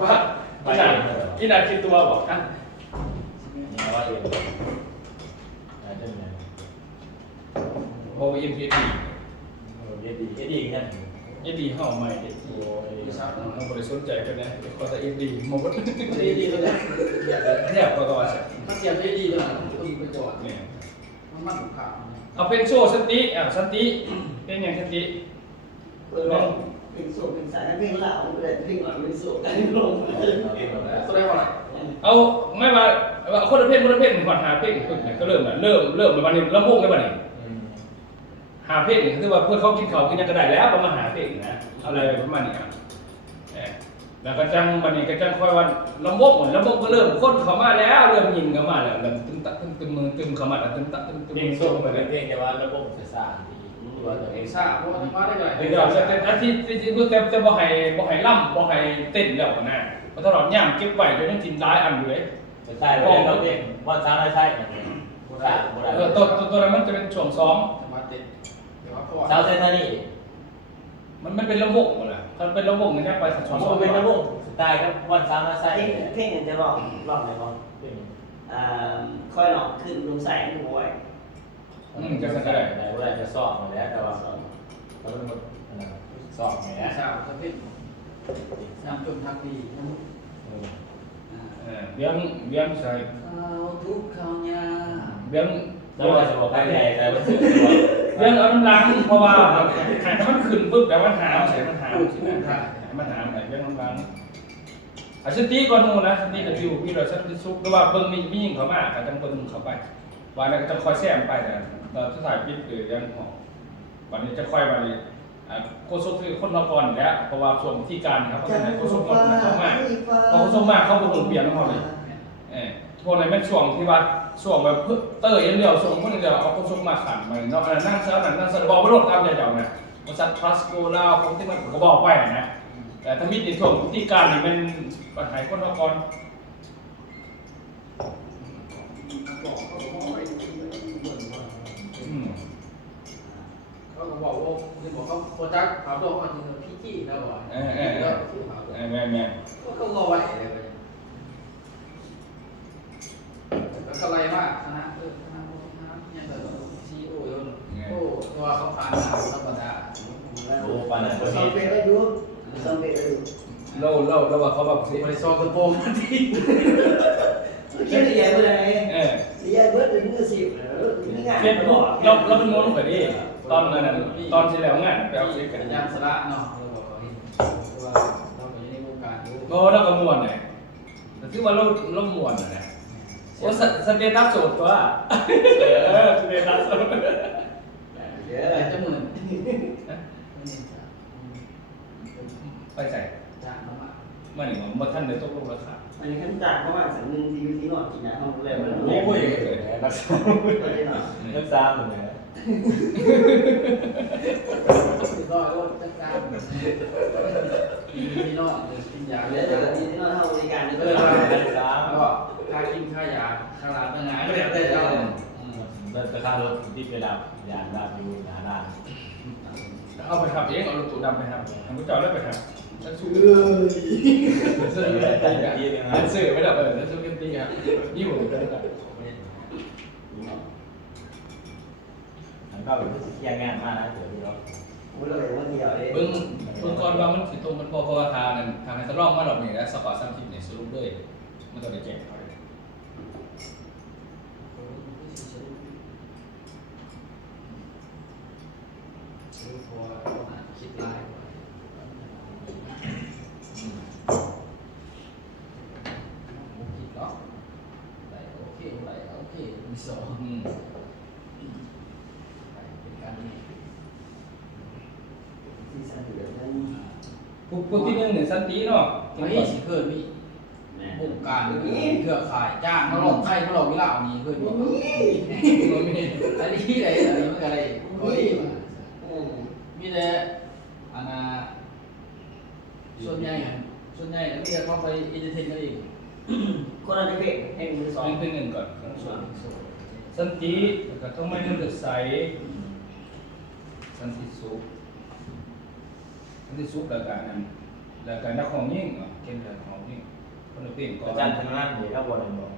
ว่าพี่นาคิดตัวบอกอ่ะนี่ว่าเอ็มเช่นไงโอ้ยเอ็มพีดีเอ็ดดี้กัน เอ็มดีเข้าใหม่เด็ก โอ้ย เราบริสุทธิ์ใจกันนะขอแต่เอ็มดีหมด ดีเลยนะ เนี่ยพอตัวใช่ ถ้าเสียบดีเลยต้องมีประโยชน์ เนี่ย มันถูกข่าว เอาเป็นโซ่สติสติเป็นอย่างสติ เป็นโซ่เป็นสายเพลงลาวเลยเพลงหลังเป็นโซ่กันลง แสดงว่าอะไร เอาไม่มาคนละเพศขอหาเพศก็เริ่มวันนี้ลำโพงได้ป่ะนี่หาเพศคือว่าเพื่อเขากินเขากินยังก็ได้แล้วประมาณหาเพศนะอะไรประมาณนี้ครับแล้วก็จังวันนี้ก็จังค่อยวันลำโพงก็เริ่มคนเข้ามาแล้วเริ่มยิงเข้ามาแล้วเริ่มตึมมือตึมเข้ามาแล้วตึม เพลงส่งไปเพลงแต่ว่าระบบสื่อสารตัวตัวเอง ทราบเพราะว่ามาได้ไง เดี๋ยวแต่ที่รู้แต่บ่ให้ล่ำบ่ให้เต้นแล้วนะเพราะตลอดย่างเก็บไว้จนยังกินร้ายอันอยู่เลย ใช่เพลงเราเพลงวันช้างได้ใช่โบราณตัวนั้นมันจะเป็นช่วงซ้อม มาติดแต่ว่าพ่อ ชาวเซนทานี่ มันเป็นระบบหมดเลยถ้าเป็นระบบมันจะไปช่วงซ้อม เป็นระบบสไตล์ครับวันช้างได้ใช่ เพลงจะร้องไหนบ้างค่อยร้องขึ้นลงใส่หัว จะแสดง ไหนว่าจะสอบมาแล้วแต่ว่าเขาเป็นคนสอบไงนะ ทราบสติน้ำจมทักดี เบี้ยงใส่ ข้าวทุกข้าวยา เบี้ยง แล้วว่าจะบอกใครแต่ว่าเสือ เบี้ยงเอาน้ำล้างเพราะว่าหายมันขึ้นปุ๊บแต่ว่าหาใส่มันหาสินะมันหาไหนเบี้ยงน้ำล้างสติก่อนนู่นนะสติกับพี่เราสักซุกหรือว่าเบิ้งมียิ่งเขามากแต่จังเบิ้งเขาไปวันนั้นก็จะคอยแซมไปแต่ตอนที่ถ่ายปิดหรือยังหอวันนี้จะค่อยวันนี้โคศกคือคนละก่อนแล้วเพราะว่าส่วนที่การครับเพราะฉะนั้นโคศกมันเข้ามากพอโคศกมากเข้าบุญเปลี่ยนทั้งหมดเลยพวกนั้นเป็นช่วงที่ว่าช่วงแบบเตอร์ยันเดียวช่วงคนเดียวเอาโคศกมาขันมาเนาะนั่งเซลนั่งเซลบอกว่าลดตามใจเจ้านะบริษัททรัสโกลาวของที่มันก็บอกไปนะแต่ถ้ามีในช่วงที่การนี่เป็นปัญหาคนละก่อน เขาก็บอกว่าคือบอกเขาโปรจักข่าวโลกมาถึงพี่จี้แล้วบอกแล้วคือข่าว แม่ ก็รอไว้เลยแล้วก็อะไรมากคณะคณะยังแบบซีโอโอ้ตัวเขาผ่านหนาวธรรมดา โอ้ปานนั้น สองเพลงอายุสองเพลงอายุ เราว่าเขาแบบสิ บริษัทกระโปรงที่ แค่ใหญ่เมื่อไรใหญ่เมื่อถึง10งาน เช่นเราเป็นม้วนไปดิตอนนั้นตอนที่แล้วงานไปเอาซื้อกัน ยานสระเนาะเราบอกเขาว่าเราก็อยู่ในวงการอยู่ เราก็ม้วนเลยแต่ที่ว่าเราม้วนนะว่าสเตตัสโสดตัวสเตตัสโสด เยอะ แต่จะเหมือน ไปใส่ จานมาก เมื่อหนึ่งมาท่านเดี๋ยวตกลงราคา อันนี้ขั้นจากประมาณสักนึงที่อยู่ที่นอนกินนะห้องแรกมัน โอ้ยรักษา ก็ได้หน่อย รักษาเหมือนกัน ก็จัดการที่นอกกินยา เหลื เล อยแต่ที่นอนเท่าบริการนี่ก็ รักษา แล้วก็ค่ากินค่ายาค่าร้านต่างๆไม่ได้แต่เจ้า ราคารถที่ไปดับยานดับอยู่หนาดาน เอาไปทำเองเอาลูกตูดำไปทำผู้เจ้าแล้วไปทำแล้วสู้ซื้อไม่ได้แล้วสู้กันตีครับยิ่งกว่ากันเลย มันก็เป็นที่ยากงานมากนะเดี๋ยวดูเรา ผมเลยว่าเดียวเลย เบิ่งก่อนว่ามันสิตรงมันพอว่าทางนั้นทางให้ตลอดมาหรอกนี่แล้วสปอร์ต30เนี่ยสรุปเลยมันต้องได้แจ้งเขาเลย พอคิดไล่คิดเนาะไหลโอเคมีสองเป็นการนี้ ที่สั่งเหลือนั่น ผู้ที่1เนี่ยสันติเนาะ ไม่สิเคยมีวงการเครือข่ายจ้างเขาหลอกไทยเขาหลอกวิลาอันนี้เคยบอกอันนี้อะไรมันอะไรก็ดีมีแต่อันน่ะส่วนใหญ่แล้วมีแต่เขาไปอินเตอร์เทนกันเอง คนละเพลงเพลงมือสอง เป็น1ก่อนสันติก็ต้องไม่เลือดใสสันติสุขแล้วกันนั้น แล้วก็นักของยิ่งเกณฑ์นักของยิ่งคนละเปลี่ยนก่อน อาจารย์ทางนั้นเดี๋ยวก็วนบอก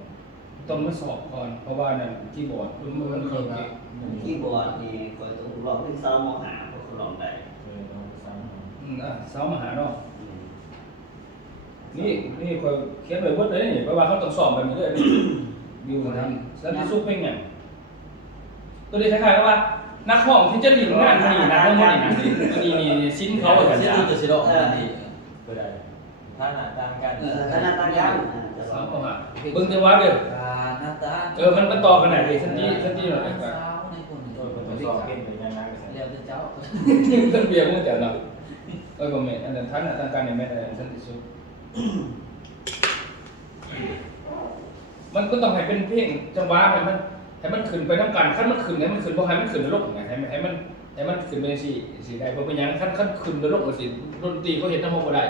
ต้องมาสอบก่อนเพราะว่านั่นที่บอร์ดมันเคยเก่ง ที่บอร์ดนี่ก็ต้องลองที่ซ้อมมหาเพราะเขาลองได้ สาวมหาเนาะนี่คอยเขียนไว้เบิดเลยนี่เพราะว่าเขาต้องสอบแบบนี้เลยวิวทำสันติสุขเป็นไงตัวนี้คล้ายๆกับว่านักห้องที่จะหลีกงานนี่นะทั้งหมดนี่นี่ชิ้นเขาเหมือนกัน เส้น จ้ะ ตัวสิโดนี่ ก็ได้ถ้าหน้าต่างกัน คณะตั้งยันจะล สา อ ว ง มหาเบิ่งแต่ว่าเด้อ หน้าตา มันต่อกันไหนดิสันติหน่อยดีกว่า ในคน โดยคนสอบเป็นไปยังไงก็ เรีย ใช่ วเจ้า ต้นเบียร์มันจะเนาะบ่แม่นอันนั้นท่านทางการนี่แม่นสันติสุขมันก็ต้องให้เป็นเพลงจังหวะให้มันขึ้นไปนำกันคันมันขึ้นให้มันขึ้นบ่ให้มันขึ้นนรกไงให้มันขึ้นไปสิได้บ่เป็นหยังคันขึ้นนรกก็สิดนตรีเขาเฮ็ดนำบ่ได้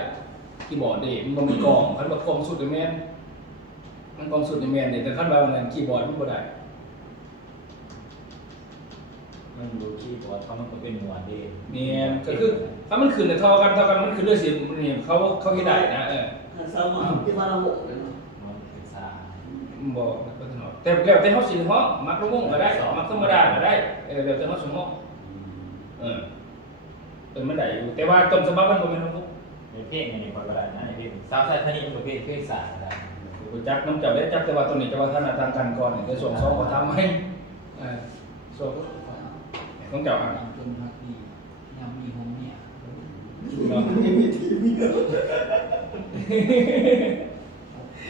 คีย์บอร์ดเด้มันบ่มีกลองคันว่ากลองสุดนี่แม่นมันกลองสุดนี่แม่นนี่แต่คันว่านั่นคีย์บอร์ดมันบ่ได้ มันดูที่ตัวเขามันก็เป็นหมวดดี แม่นก็คือถ้ามันขึ้นเท่ากันมันขึ้นด้วยสินี่เขาเฮ็ดได้นะซ้อมมหาที่ว่าเราหมกเลยเนาะ มันศึกษา บ่ก็ถนอมแต่แล้วแต่เฮาสิฮ้อมักลงวงก็ได้มักธรรมดาก็ได้แล้วแต่เฮาสิฮ้อมันได้อยู่แต่ว่าต้นฉบับมันบ่แม่นของผม ในเพลงนี่คนก็ได้นะในเพลงสาวชายท่านี้เป็นเพลงสาได้ จักน้ำเจ้าได้จักแต่ว่าตัวนี้จะว่าท่านทางการก่อนนี่จะส่ง2ก็ทำให้ส่งต้องเจ้าอ่ะ จนมักดียำมีหงเนี่ย เนาะ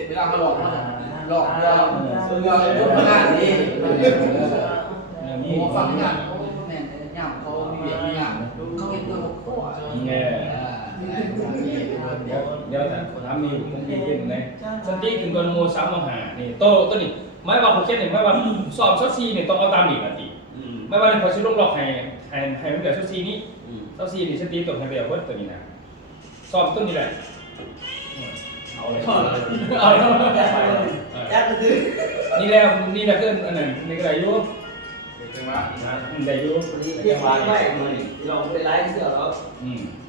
เวลาเขาหลอกเราหลอกเราส่วนใหญ่พวกงานนี่หัวฟังงานเขาแม่นย่ำเขามีเบียดมีงานเขาเห็นตัวเขาโคตร แง่เดี๋ยวถามมีผมมีเป็นไงสันติถึงก่อนโม3มหานี่โตตัวนี้หมายว่าเขาเขียนนี่หมายว่าสอบซัก4นี่ต้องเอาตามนี่ล่ะติไม่ว่าเขาสิลงล็อกให้มันเหลือซัก4นี้ซัก4นี่สันติต้องให้เรียกว่าตัวนี้นะสอบตัวนี้แหละเอาเลยยัดก็คือ นี่แหละคืออันนั้นนี่ก็ได้อยู่จังหวะได้อยู่ วันนี้เรียกว่าไม่เลยลองไปไลฟ์เสื้อเรา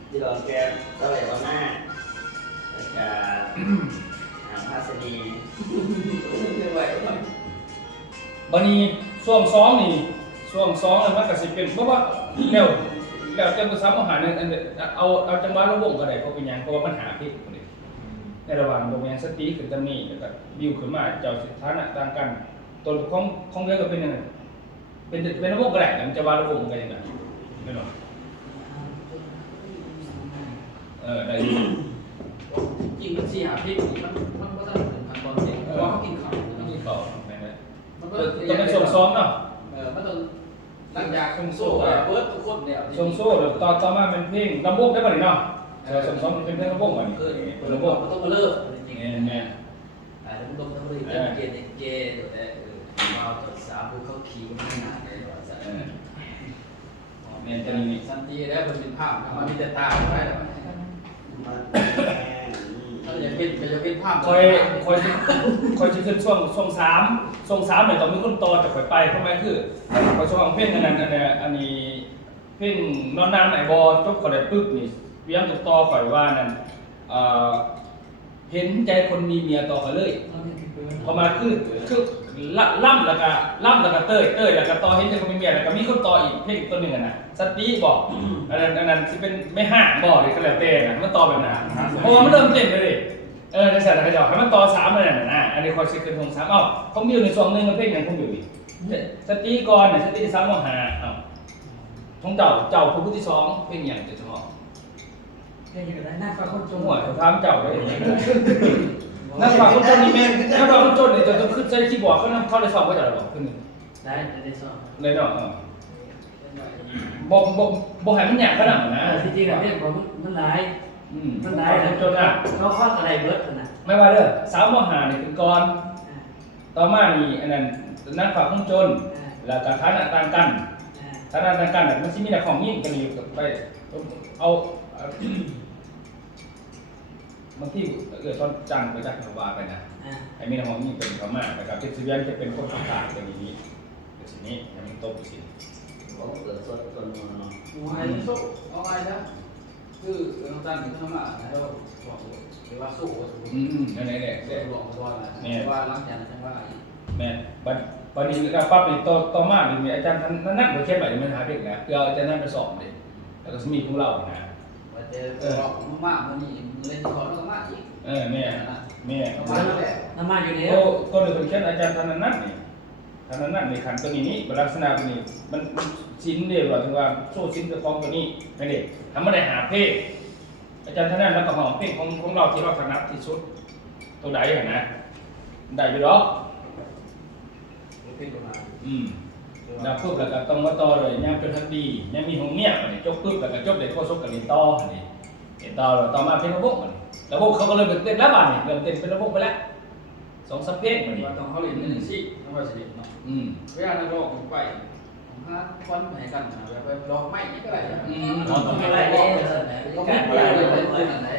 ที่เราแกตะไหลตอนหน้าแล้วก็ภาษณีไม่ไหว บัดนี้ช่วง2นี่ช่วง2มันก็สิเป็นเพราะว่าแล้วแต่ภาษามหาเนี่ยเอาจังหวะระวงก็ได้เพราะเป็นหยังเพราะว่าปัญหาที่นี่ในระหว่างบ่แม่นสติขึ้นตำนี้แล้วก็บิวขึ้นมาเจ้าสิฐานะต่างกันตัวของเรื่องก็เป็นยังไงเป็นระวงก็ได้มันจะว่าระวงก็ยังไงแม่นบ่ได้อยู่ จริงมันเสียพริกมันก็ต้องเป็นขั้นตอนเด็กเพราะว่าเขากินข้าว นี่เขาแม่นบ่ มันก็ ต้องเป็นส่งซ้อมเนาะ มันต้องหลังจากส่งโซ่เบิร์ดทุกคนเนี่ย ส่งโซ่แล้วต่อมาเป็นเพลงลำวงได้บ่นี่เนาะส่งซ้อมเป็นเพลงลำวงบ่นี่ เป็นลำวงมันต้องมาเลิกจริง แม่น ๆมันต้องเลิกเกย์เกย์มาตัวสามพวกเขาขี่กันไม่นานเลยว่าจะแม่จะมีสันติแล้วเป็นภาพมันมีแต่ตาไว้แล้วเราจะเป็นภาพ คอยจะขึ้นช่วง3เนี่ยต้องมีคนต่อจากไปทำไมคือพอช่วงเพลงอันนี้เพลงนอนนานไหนบ่จบก็ได้ปึ๊บนี่เวียงตกต่อข่อยว่านั่นเห็นใจคนมีเมียต่อกันเลยพอมาคือล่ำแล้วก็เต้ยแล้วก็ต่อเห็นใจคนมีเมียแล้วก็มีคนต่ออีกเพลงตัวนึงน่ะสติบอกอันนั้นสิเป็นไม่ห่างบ่หรือก็แล้วแต่น่ะมันต่อแบบนั้นเพราะว่ามันเริ่มเต้นไปเลยในสถานการณ์ให้มันต่อ3เลยน่ะอันนี้คอยสิขึ้นทง3ผมอยู่ในช่วงนึงเพลงนั้นผมอยู่อีกสติก่อนน่ะสติ3มหาของเจ้าผู้ที่2เพลงหยังจะชอบ เพลงอะไรหน้าฟ้าคนจ จั ง งหวะเขาถามเจ้าได้นักฝากคนจนนี่แม่นักฝากคนจนนี่จะต้องขึ้นใช้คีย์บอร์ดเขาได้สอบก็จะหรอขึ้น ได้สอบ เลยเนาะบอกให้มันหยาบขนาดนั้นนะ จริงๆแล้วเนี่ยผมมันหลายมันหลาย คนจนอ่ะ เขาข้ออะไรเบิร์ดนะ ไม่ว่าเด้อสาวมหานี่เป็นก่อนต่อมานี่อันนั้นนักฝากคนจนแล้วก็ฐานะต่างกันฐานะต่างกันมันสิมีแต่ของยิ่งกันอยู่ไปเอาบางทีตอนจังไปจักรวาลไปนะไอ้มีน้องนี่เป็นเขามากนะครับที่สุริยันจะเป็นคนต่างๆอย่างนี้แต่ทีนี้ยังไม่ตกสิ ผมเกิดส่วนมือเนาะ หัวไอ้โซ่เอาไงนะ คือน้องตั้งถึงเข้ามาแล้วบอกหรือว่าสู้ นั่นแหละ เสียหลวงก่อนนะว่าหลังจากนั้นว่า แม่บัดนี้ก็ปั๊บนี่ต่อมานี่อาจารย์นั่นบ่เขียนไว้มันหาเด็กนะคืออาจารย์นั่นไปสอบเด้แล้วก็สิมีของเรานะ ว่าเจอหลอกมากมันนี่เล่นคอร์ดมากอีก แม่ประมาณนั้นแหละ น้ำมันอยู่แล้ว ก็เลยเขียนอาจารย์ท่านนั้นนี่ท่านนั้นในขันตัวนี้ลักษณะตัวนี้มันชิ้นเดียวถึงว่าโซ่ชิ้นของตัวนี้นั่นเองทำไม่ได้หาเพศอาจารย์ท่านนั้นแล้วก็หอมเพศของเราที่เราถนัดที่สุดตัวใดนะได้อยู่หรอแล้วปุ๊บแล้วก็ต้องมาต่อเลยย่างเป็นทักดีย่างมีหงเงี้ยจบปุ๊บแล้วก็จบเลยโคชกกับลินต่อนี่เห็นต่อแล้วต่อมาเป็นระบบมันระบบเขาก็เลยเต้นแล้วบ้านนี่เริ่มเต้นเป็นระบบไปแล้ว2-3เพลงมันนี่ ว่าต้องเขาเรียนหนึ่งสิต้องว่าสิเด็กเนาะเวลานักร้องไปของห้าคนให้กันไปร้องไม่ก็ได้ร้องไม่ได้ร้องไม่ได้เลยเป็นอะไร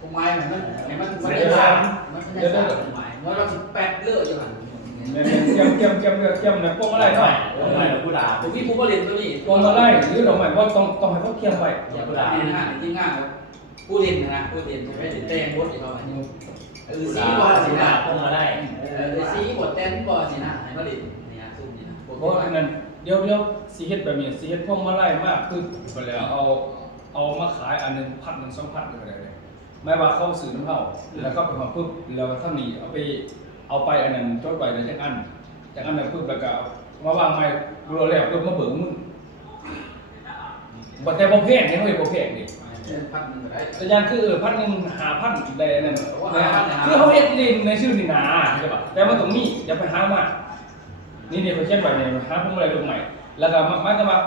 คงไม้มันได้สามมันได้สามไม้แล้วเรา18เลือกอยู่หันเนี่ยเจียมนะพวกอะไรหน่อย อะไรนะผู้ด่า ผมพี่ผู้ผลิตตัวนี้ พวกอะไรหรือเราหมายว่าต้องให้เขาเคียมไว้ อย่าผู้ด่าจริงง่ายผู้เรียนนะผู้เรียนจะไม่ได้แต่งบทอยู่เขาอันนี้สีบอลสีหน้า พวกมาได้ สีบทเต้นบอลสีหน้าให้ผลิตเนี่ยซุ่มนี่นะ เพราะอันนั้นเดี๋ยวสีเฮ็ดแบบนี้สีเฮ็ดพวกมาไล่มากคือไปแล้วเอามาขายอันนึง1,000 2,000ก็ได้เลยไม่ว่าเขาซื้อน้ำเฮาแล้วก็ไปทำปุ๊บแล้วท่านนี่เอาไปอันนั้นจดไว้ในจักอันนั้นปุ๊บแล้วก็มาวางไว้รัวแล้วปุ๊บมาเบิ่งมึงบ่แต่บ่แพงนี่เฮ้ยบ่แพงนี่ 1,000ก็ได้ แต่ยันคือ1,000 5,000ได้นั่นคือเขาเฮ็ดดินในชื่อนี่นาใช่ป่ะแต่มันตรงนี้อย่าไปหามานี่เขาเขียนไว้เนี่ยหาพวกอะไรลงใหม่แล้วก็มันก็ว่า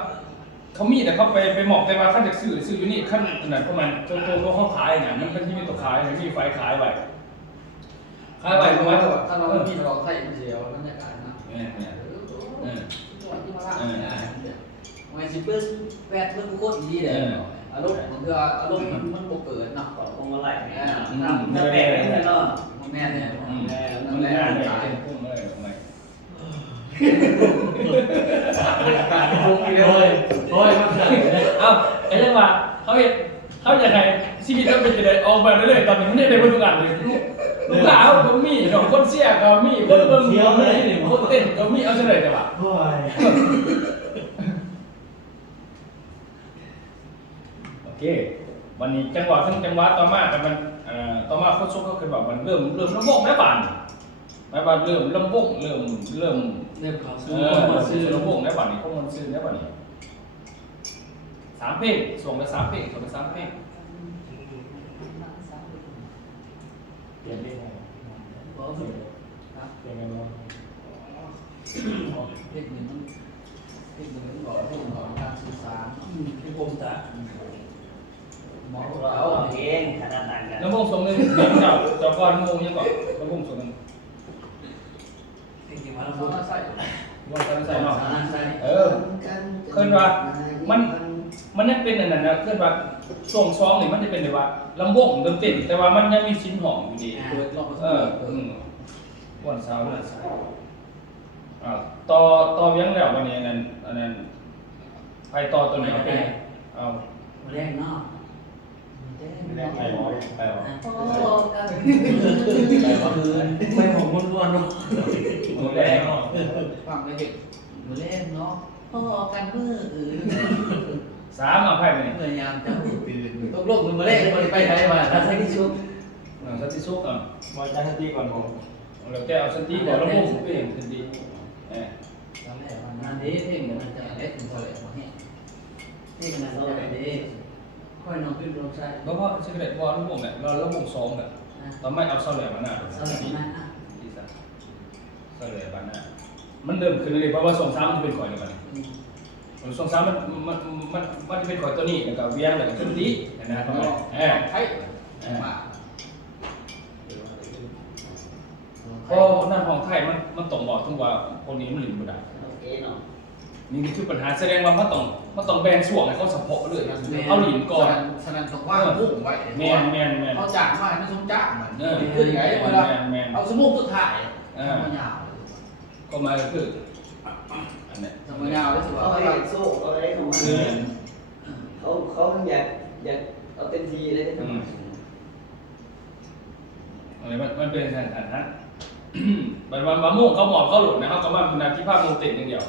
เขามีแต่เขาไปหมอกแต่ว่าเขาจะซื้ออยู่นี่ขั้นนั้นประมาณตัวเขาขายน่ะมันเป็นที่มีตัวขายมีไฟขายไว้ประมาณ ถ้าเราพี่เราใส่เสียวบรรยากาศนะที่มาล่าไม่สิเปิ้ลแปดเปิ้ลโคตรดีเลยอารมณ์มันคืออารมณ์มันบกเกิดเนาะ คงมาไล่ถ้าแปลกไม่รอด มันแม่เนี่ย มันงานเนี่ยเป็นพุ่งเลยทำไม การพงอีกเลยโอ้ยมันเกิด เอ้าไอ้ยังว่าเขาจะให้ชีวิตเขาเป็นจะได้ออกแบบเรื่อยๆตอนนี้มันได้บรรยากาศเลยลูกสาวก็มีคนเชียร์ก็มีคนเบิ่งคนเต้นก็มีเอาเฉลยแต่ว่า โอ้ย โอเควันนี้จังหวะต่อมาแต่มันต่อมาโค้ชก็คือแบบมันเริ่มลำบกแม่บ้านเริ่มลำบกเริ่ม เขา ซื้อลำบกแม่บ้านนี่พวกมันซื้อแม่บ้านนี่3 เพลงส่งไป3 เพลงส่งไป3 เพลง เปลี่ยนได้ไง ก็ฝึกนะ เปลี่ยนกันบ้าง เด็กหนึ่งมันบอกให้ผมบอกการสื่อสารที่ผมจะหมอ เราเองขนาดต่างกัน ลำบกส่งหนึ่งเจ้าก้อนโมงยังก่อนลำบกส่งหนึ่ง จริงๆว่า เรา เรา ใส่ ว่าจะใส่เนาะ ใส่ เคลื่อนว่ามันยังเป็นอันนั้นนะเคลื่อนว่าช่วงซ้อมนี่มันจะเป็นแบบว่าลำบกเดิมเต้นแต่ว่ามันยังมีชิ้นหอมอยู่ดี เปิดลอง วันเสาร์ต่อเวียงแล้ววันนี้อันนั้นไปต่อตัวไหนเป็นเอา แรกนอก ไม่ได้ไปหรอไปหรอ ไปของคนวนเนาะ มือแรก ฟังเลยเด็กมือเล่นเนาะพ่อกันมืออื่น 3เอาไพ่ไปนี่ พยายามจะตื่นตกลงมือเล่นมันไปไหนมาถ้าใช้ที่ชุบ สติสุกอ่ะ มาจันทร์ตีก่อนผม เราแก้เอาสติก่อนลำบกเป็นสติ แล้วแม่มันดีเท่งมันจะเล็กถึงสวยมาให้เท่งมันจะดีค่อยน้องขึ้นลงใช่ เพราะว่าสิเกตบอลลำบกเนี่ยเราลำบก2เนี่ยตอนไม่เอาเสลยมาหน้า สมัยนั้น ที่ซะเสลยมาหน้ามันเริ่มขึ้นเลยเพราะว่า2-3มันจะเป็นข่อยเลยมัน2-3มันจะเป็นข่อยตัวนี้แล้วก็เวียงแล้วก็สตินะทำไมใช่มา เพราะนั่นของไทยมันต้องบอกถึงว่าคนนี้มันหลิมบ่ได้ โอเคเนาะ นี่คือปัญหาแสดงว่ามันต้องแบนส่วงให้เขาเฉพาะเลยเอาหลิมก่อน ฉะนั้นต้องว่างมุ่งไว้ แมน เขาจ้างมาไม่ต้องจ้างมัน คื คือไงเวลา แมน เอาสมุกสุดท้ายมันยาว ก็มาคืออันนี้ มันยาวได้ถือว่า เขาให้โซ่เขาได้ของมันเขาอยาก เอาเต็มที่เลยได้ทั้งหมด อะไรมันเป็นสถานะมันมะม่วงเขาหมอนเขาหลุดนะเขาก็มาเป็นนาที่ภาพโมเต็นอย่างเดียว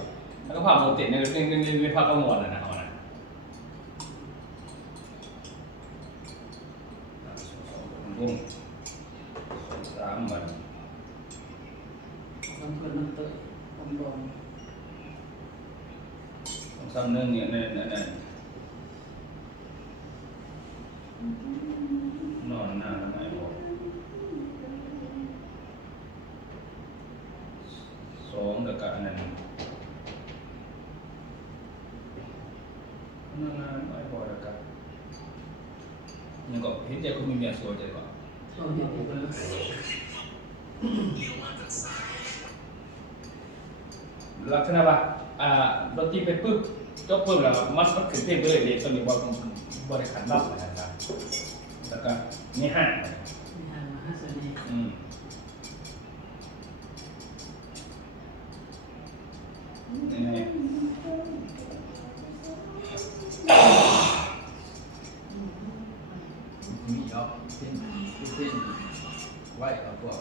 แล้วก็ภาพโมเต็นในภาพเขาหมอนนะเขานะมุ่ง3 วัน ทำคนน้ำเตยผมลง 3 เนื่องเนี่ยในนอนหน้าทำไมบอก2แล้วก็อันนั้นนั่นไม่พอแล้วก็ยังก็เห็นใจคุณมีเมียสวยใจกว่า ต้องเห็นผมกันเลย ลักษณะว่าดนตรีไปปุ๊บจบปุ๊บแล้วมันขึ้นเพลงไปเลยเด็กตอนนี้ว่าบริขันรับนะครับแล้วก็นี่5 มีทางมาห้าสิบนี่ นี่ มีเนาะเส้นไว้เอาพวก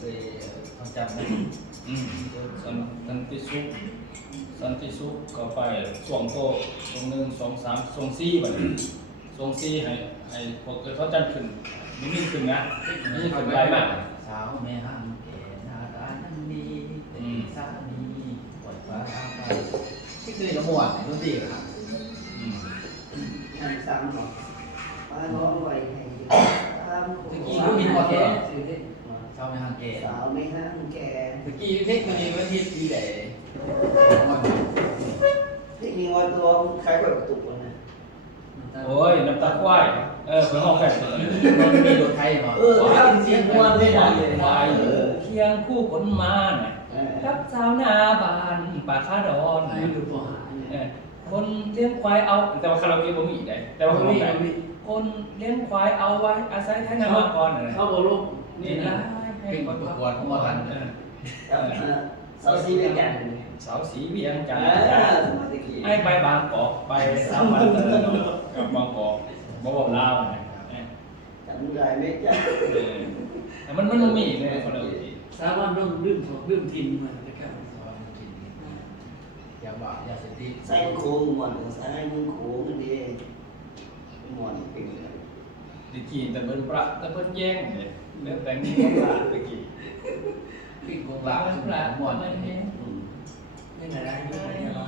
เลยต้องจำได้ สันติสุขก็ไปส่งโตส่ง1 2 3ส่ง4แบบส่ง4ให้พวกเขาจัดขึ้นนิ่งขึ้นนะนี่ขึ้นไวมาก สาวแม่ห้างแก่หน้าตานั่งดีเป็นสามีปล่อยฟ้าทางไปที่คือจะหมวดดนตรีครับ ทำซ้ำหรอป้าร้องไว้ให้ตาม ตะกี้ก็มีความแก่ สื่อที่ สาวแม่ห้างแก่ สาวไม่ห้ามแก ตะกี้เพชรมันมีวันที่ปีไหน ที่มีวันตัวคล้ายกับตุกนะ โอ้ยน้ำตาควายไปห้องแขก มันมีรถไทยเหรอ ทำเสียงมวนไม่ได้เลย ควายเคียงคู่คนมาเนี่ยกับสาวนาบานปากคาดอน ไม่รู้ตัวหาเนี่ย คนเลี้ยงควายเอาแต่ว่าคาราโอเกะบ่มีได้แต่ว่า เขา คน มี ไหน เขามี คนเลี้ยงควายเอาไว้อาศัยไถนามาก่อนนะ เขาบอกลูก นี่ นี่ นะ นะ เป็นประกวดของหมอทัน สาวซีเป็นกัน สาวสีเวียงจันท อ่า ร์ สมัยตะกี้ ไอ้ไปบางกอกไป3 วันกับบางกอกบ่บอกลาวนะ จำได้ไหมจ๊ะ แต่มันมีในคาราโอเกะ สาวันต้องดื่มถั่วดื่มทินมาแล้วกัน อย่าบ้าอย่าเสพติด ใส่โค้งหมอนใส่มึงโค้งกันดีหมอนเป็น ตะกี้แต่เบิ้นประแต่เบิ้นแย่งเนี่ยเรื่องแต่งนี้ของหลานตะกี้ ปิ้งกง ห ลา ลานหลาน หมอน มันเอง นี่ไหนได้ยุ่งเนี่ยหรอ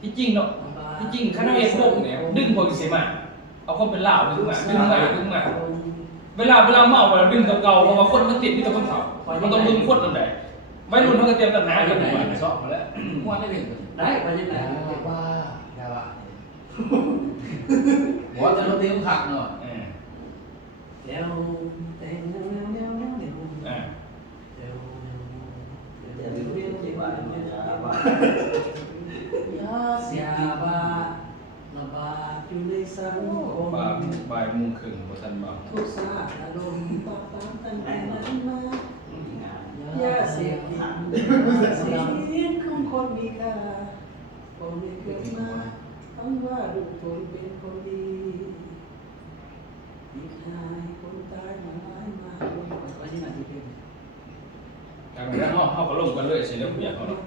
ที่จริงเนาะที่จริงคณะเอกพวกเนี่ยดึงพวกสิมาเอาคนเป็นเหล่าดึงมาเวลาเมาเวลาดึงเก่าๆเพราะว่าคนมันติดที่ตะคนเขามันต้องดึงคนนั่นแหละไม่รุ่นเขาก็เตรียมตัดหน้ากันมาชอบมาแล้ว ม้วนได้หนึ่ง ได้ไปยังไง อย่าบ้าอย่าบ้าหัวจะรถเตี้ยมขักเนาะ แล้วแต่งแล้วเดี๋ยว เดี๋ยวเรียนที่บ้านมันจะบ้าน ยาเสียบาระบาดอยู่ในสังคม บ่ายโมงครึ่งบ่ทันบ่ ทุกสาอารมณ์ปะปามตั้งแต่นั้นมา งาน ยาเสียกินเสียงของคนมีค่าคนไม่เกิดมาต้องว่าลูกตนเป็นคนดีมีนายคนตายมาหลายมาคนไปที่ไหนที่เป็น การนั้นเฮาก็ลงกันเลยสิเรื่องเบียร์เขาเนาะ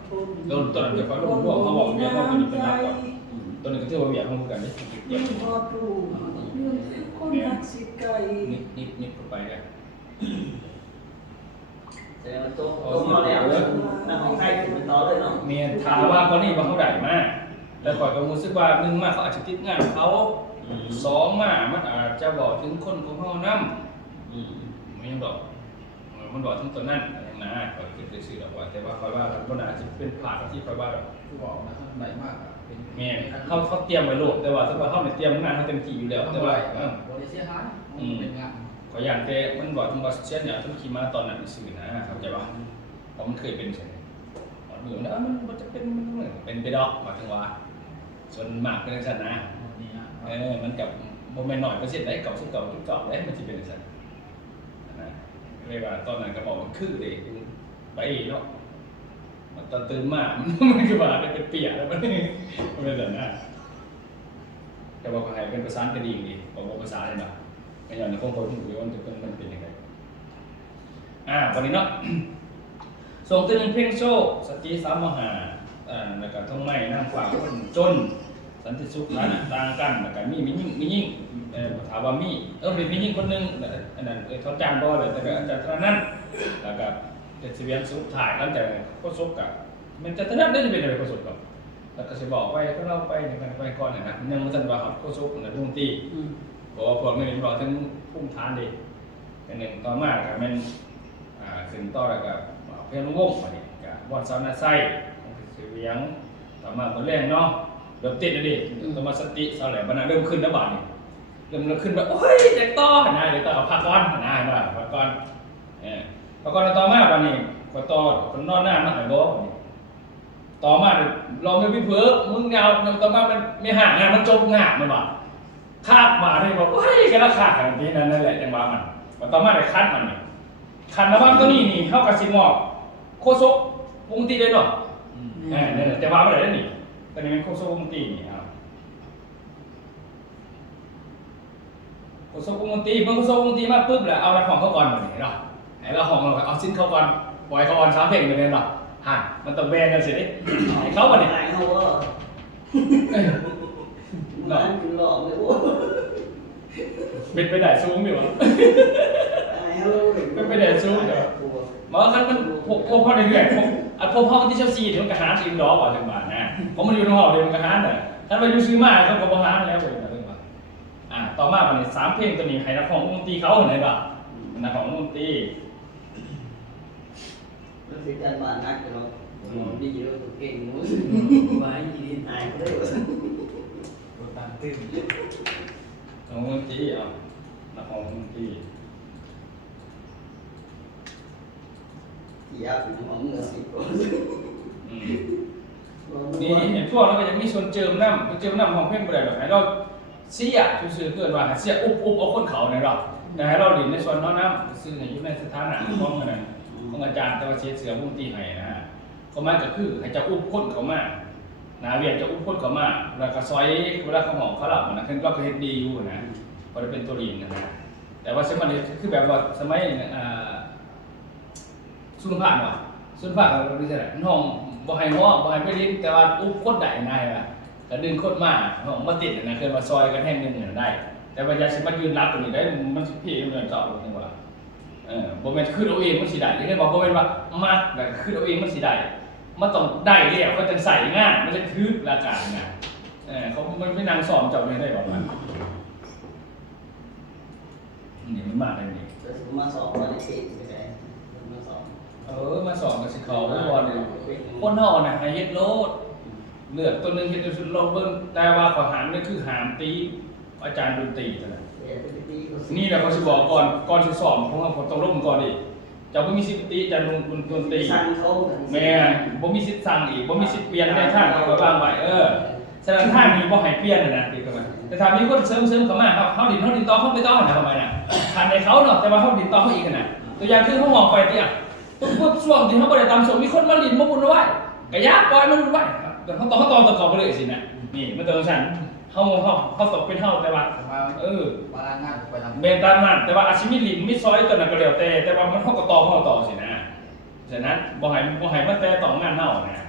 โดนตอนนั้นจะไปลงพวกเขาบอกเบียร์เขาเป็นเป็นนักก่อนตอนนี้ก็ถือว่าเบียร์เขาเหมือนกันนี่เบียร์ พอปลูกคนรักสิไก่ นิดเข้าไปกัน แต่ว่าโต๊ะมาแล้วนั่งของใครถึงเป็นต่อเลยเนาะ เมียถามว่าคนนี้ว่าเขาได้มากแต่ข่อยก็รู้สึกว่า1มาเขาอาจจะติดงานเขา2มามันอาจจะบอกถึงคนของเฮานำมันยังบอกมันบอกถึงตัวนั้นอย่างนะข่อยคิดซื่อๆดอกว่าแต่ว่าข่อยว่ามันอาจจะเป็นผ่านที่ข่อยว่า คือบอกนะไหนมากเป็น แม่เขาเตรียมไว้โลดแต่ว่าถ้าว่าเขาไม่เตรียมงานเขาเต็มที่อยู่แล้วแต่ว่า บริเสียหายเป็นงาน ขออย่างแต่มันบอกถึงว่าเช่นเนี่ยทุกขี่มาตอนนั้นซื่อนะเข้าใจป่ะเพราะมันเคยเป็นใช่ไหมเหมือนนะมันจะเป็นเป็นไปดอกหมายถึงว่าส่วนมากเป็นสันนะ นี่ฮะ มันกับโมเมนต์หน่อยก็เสียได้เก่าสุดเก่าทุกเก่าแล้วมันจะเป็นสันนะเรียกว่าตอนนั้นก็บอกมันคือเลยไปเนาะมันตอนตื่นมามันคือว่าเป็นเปียกแล้วมันเป็นสันนะ แต่ แต่ว่าให้เป็นประสานกระดิ่งดีบอกภาษาเลยนะไอ้อย่างนี้คงพอรู้ว่ามันจะเป็นยังไงวันนี้เนาะส่งตัวหนึ่งเพลงโชว์สจีสามมหาแล้วก็ต้องไม่นั่งฝากคนจนสันติสุขฐานะต่างกันแล้วก็มียิ่งถามว่ามีเป็นมียิ่งคนนึงอันนั้นเขาจ้างบ่เลยแต่ก็จะเท่านั้นแล้วก็เป็นเสียงสุดท้ายหลังจากโคศกกับมันจะเท่านั้นได้จะเป็นอะไรโคศกกับแล้วก็จะบอกไปก็เล่าไปในการไปก่อนนะยังมันจะว่าโคศกในดวงตีบอกว่าพวกนี้รอถึงพุ่งทานดีเป็นหนึ่งต่อมากับมันขึ้นต่อแล้วก็เพียงวงมาดิกับบอลซาวนาไซของเสียงต่อมาคนแรกเนาะเริ่มติดแล้วดิต่อมาสติสาวแหลมบรรณาเริ่มขึ้นแล้วบ้านี่เริ่มขึ้นแบบโอ้ยเด็กต่อนะเด็กต่อพักก่อนนะมาพักก่อนพักก่อนต่อมาบ้านี่คนต่อคนนอนหน้ามาหายบ่ต่อมาเราไม่พิเพิกมึงเงาต่อมามันไม่ห่างงานมันจบงานมันบ่คาดมาเลยบอกโอ้ยกันละขาดอย่างนี้นั่นแหละจังหวะมันต่อมาได้คัดมันขันระวังตัวนี้นี่เข้ากับสิงห์โคศกวงตีเลยเนาะนี่จะว่าไม่ได้นี่ตอนนี้เป็นโคศกวงตีนี่ครับโคศกวงตีเมื่อโคศกวงตีมาปุ๊บแล้วเอาละของเขาก่อนแบบนี้เนาะไอ้ละของเราเอาสิ้นเขาก่อนปล่อยเขาก่อน3 เพลงเลยเนาะมันต้องแบนกันสิให้เขาก่อนนี่ หายเขาว่ามันคือหลอกเลยว่า เป็นไปได้สูงดีวะ หายเขาเลย ไปได้สูงเดี๋ยวมาคันมันพวกพ่อในเรื่องพวกพ่อที่เชลซีเนี่ยมันกระหารอินดอร์กว่าจังหวัดนะเพราะมันอยู่ในหอเดียวมันกระหารน่ะถ้าไปดูซื้อมาเขาก็กระหารแล้วเลยนะจังหวัดต่อมาวันนี้3 เพลงตัวนี้ให้นักของวงตีเขาไหนบ้างนักของวงตี รู้สึกจันบานนักแต่เราดีเลยตัวเก่งนู้น ไว้ยีน หายเขาได้ว่า ตามตื้ม ของวงตีนักของวงตี อยากเป็นของเงิน10 คน นี่เห็นพวกเราก็จะมีส่วนเจิมน้ำของเพ่งบริษัทไหนเราเสียซื่อเกินว่าเสียอุบเอาคนเขาในเราแต่ให้เราหลินในส่วนน้ำซึ่งอยู่ในสถานะของนั้นของอาจารย์แต่ว่าเสียเสือพุ่งตีให้นะเขามาก็คือให้จะอุบคนเขามานาเวียนจะอุบคนเขามาแล้วก็ซอยเวลาเขาหอมเขาหลับนะคือเราก็เห็นดีอยู่นะพอได้เป็นตัวหลินนะแต่ว่าสมัยนี้คือแบบว่าสมัยสุนทรภาพเนาะสุนทรภาพเราไม่ใช่ห้องบ่ให้ห้องบ่ให้ไปลิ้นแต่ว่าอุบคนได้นายว่ะก็ดึงคนมาห้องมาติดนะคือมาซอยกันแห่งนึงได้ แต่ว่าอยากสิมายืนรับตรงนี้ได้มันสิพี่มันเจาะลงจังว่าบ่แม่นคือเอาเองมันสิได้ยังไงบอกบ่แม่นว่ามัดแต่คือเอาเองมันสิได้มันต้องได้แล้วก็จังใส่งานมันจะถือราการงานเขามันไม่นางสอนเจ้าได้บอกว่านี่มันมาได้นี่ มาสอบวันที่4ไม่ได้มาสอบ มาสอนกับสิเขาบ่เนี่ยคนเฮาน่ะให้เฮ็ดโลดเลือกตัวนึงเฮ็ดสุดโลดเบิ่งแต่ว่าขอหารนี่คือหามตีอาจารย์ดนตรีเท่านั้นนี่แหละเขาสิบอกก่อนสิสอนผมต้องลงก่อนดิเจ้าบ่มีสิทธิ์ตีอาจารย์ดนตรี สั่งเขา แม่บ่มีสิทธิ์สั่งอีกบ่มีสิทธิ์เปลี่ยนในทางที่ว่าบางไว้ฉะนั้นทางนี้บ่ให้เปลี่ยนนะติเข้ามาแต่ถ้ามีคนเสริมเข้ามาครับเฮาดินต่อเฮาไปต่อนะเข้ามาน่ะคันให้เขาเนาะแต่ว่าเฮาดินต่อเขาอีกน่ะตัวอย่างคือเฮามองไปติอ่ะปุ๊บช่วงที่เฮาบ่ได้ตามส่งมีคนมาดินมาบุญไว้ก็อย่าปล่อยมันบุญไว้แต่เฮาต่อไปเลยสิน่ะนี่มันต้องสั่นเฮาตกเป็นเฮาแต่ว่าบาลานซ์งานไปทำ เบตามนั้นแต่ว่าอาชีพลินมีซอยตัวนั้นก็แล้วแต่ว่ามันเฮาก็ต่อสินะฉะนั้นบ่ให้มันแต่ต่องานเฮานะ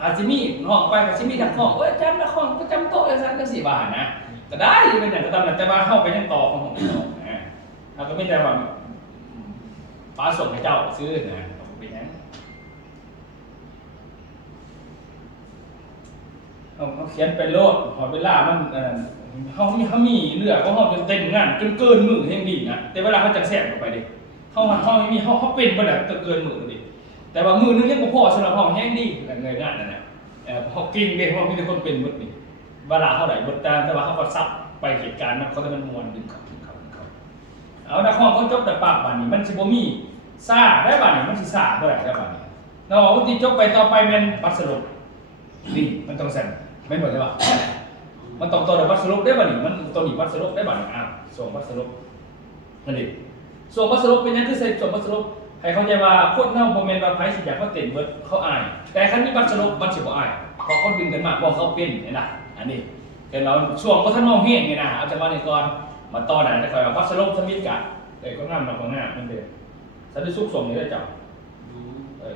อาจสิมีห้องไปก็สิมีทั้งห้องจำละห้องก็จำโต๊ะจังซั่น4 บาทนะก็ได้เป็นอย่างก็ตามนั้นแต่ว่าเฮาไปยังต่อของเฮานะเฮาก็ไม่ได้ว่าฟ้าส่งให้เจ้าซื้อนะเป็นหยังเขาเขียนเป็นโลดหอเวลามันเขามีเนื้อของเขาจนเต็มงานจนเกินมือแห่งดีนะแต่เวลาเขาจะแสบออกไปดิเขาไม่มีเขาเป็นไปแล้วเกินมือดิแต่ว่ามือนึงยังบ่พอสำหรับเขาแห้งดีเงยงานนั่นแหละเขากินเองเขามีแต่คนเป็นหมดนี่เวลาเท่าไหร่บทแต่ว่าเขาก็ซับไปเหตุการณ์นั้นเขาจะมันมวนดึงเขาเอานักห้องเขาจบแต่ปากบ้านนี้มันสิบ่มีซ่าได้บ้านนี้มันสิซ่าเมื่อไหร่ได้บ้านนี้เราเอาที่จบไปต่อไปเป็นปัสสรุปนี่มันต้องสั่นไม่หมดใช่ป่ะมันต้องตัวเดียววัดสรุปได้ป่ะนี่มันตัวนี้วัดสรุปได้ป่ะนี่ส่งวัดสรุปนั่นเองส่งวัดสรุปเป็นยังคือเสร็จส่งวัดสรุปให้เข้าใจว่าคนเน่าโมเมนต์ว่าไพ่สิอยากเขาเต็มเบิดเขาอายแต่ครั้งนี้วัดสรุปมันสิบ่อายพอเขาดึงกันมาบอกเขาเป็นเห็นไหม อันนี้เป็นเราช่วงก็ท่านมองเฮี้ยงไงนะเอาจังหวะนี้ก่อนมาต่อหนาจะคอยเอาพัสลบสมิธกะก็งามหนอกของหน้ามันเด่นสันติสุขส่งนี่ได้จับ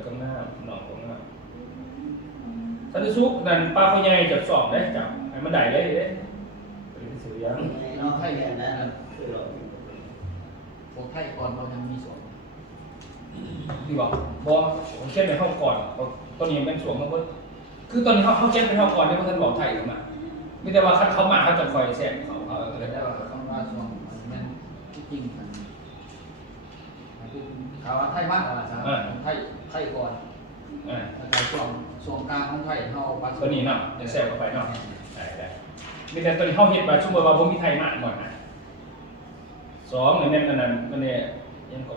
ก็งามหนอกของหน้าสันติสุขนั่นปลาเขาใหญ่จับสอบได้จับให้มันได้เลยเป็นเสียง น้องให้แก่นั้นคือเรา พวกไทยก่อนเขายังมีสวน ที่บอกผมเช่นในห้องก่อนตอนนี้เป็นช่วงเขาคือตอนนี้เขาเช่นเป็นห้องก่อนที่ท่านบอกไทยเข้ามาไม่แต่ว่าเขามาเขาจะคอยแทรกเขาอะไร ได้ว่าคำว่าช่วงมันที่จริงมันคือข่าวว่าไทยบ้านอะไรครับไทยก่อนแล้วก็ช่วงกลางของไทยเขาปัจจุ ตัว บัน นี้เนาะจะแทรกเข้าไปเนาะได้มีแต่ตัวนี้เขาเห็นไปช่วงว่าผมมีไทยมากหน่อยนะสองในนั้นนั้นมันเนี่ยยังก็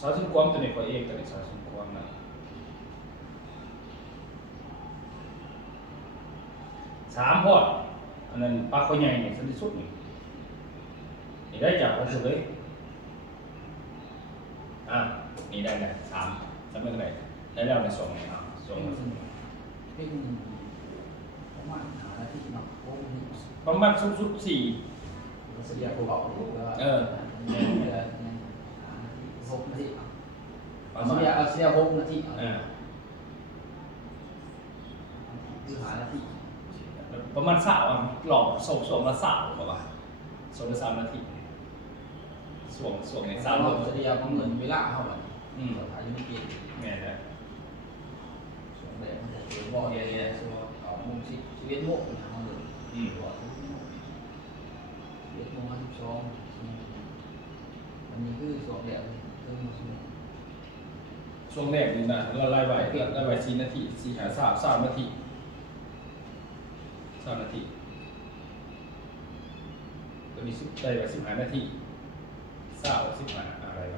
สาวชิ้นความตัวนี้เขาเองตัวนี้สาวชิ้นความนะสามพอดอันนั้นปลาข้อยใหญ่เนี่ยสันติสุดนี่นี่ได้จับเขาสุดเลยนี่ได้เลยสามจำไม่ได้ได้แล้วในสองนี่ครับสอง เป็นประมาณหาที่เนาะโอ้นี่ ประมาณสุดสี่ เสียผู้บอกแล้ว6 นาทีเสีย6 นาทีคือหานาที ประมาณ3หลอกส่งละ3ประมาณส่งละ3 นาทีส่งใน สาม 3 ร ร อ อ บบ เสียมันเหมือนเวลาเขาแบบถ่ายยังไม่เปลี่ยน แม่นะ ส่วนแบบมันจะเปลี่ยนบ่อยๆส่วนเอามุม11 โมงนะเขาเลยบ่11 โมง 12อันนี้คือส่วนแบบคือมัน ช่วงแรกนี่นะเราไล่ไป4 นาที4หา3 นาที3 นาทีตัวนี้ได้ไป15 นาที15อะไรไป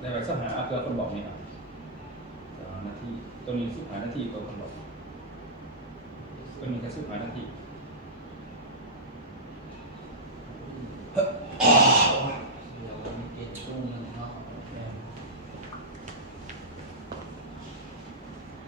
ได้ไป15เพื่อคนบอกนี่ครับ3 นาทีตัวนี้15 นาทีก็คนบอกตัวนี้แค่15 นาที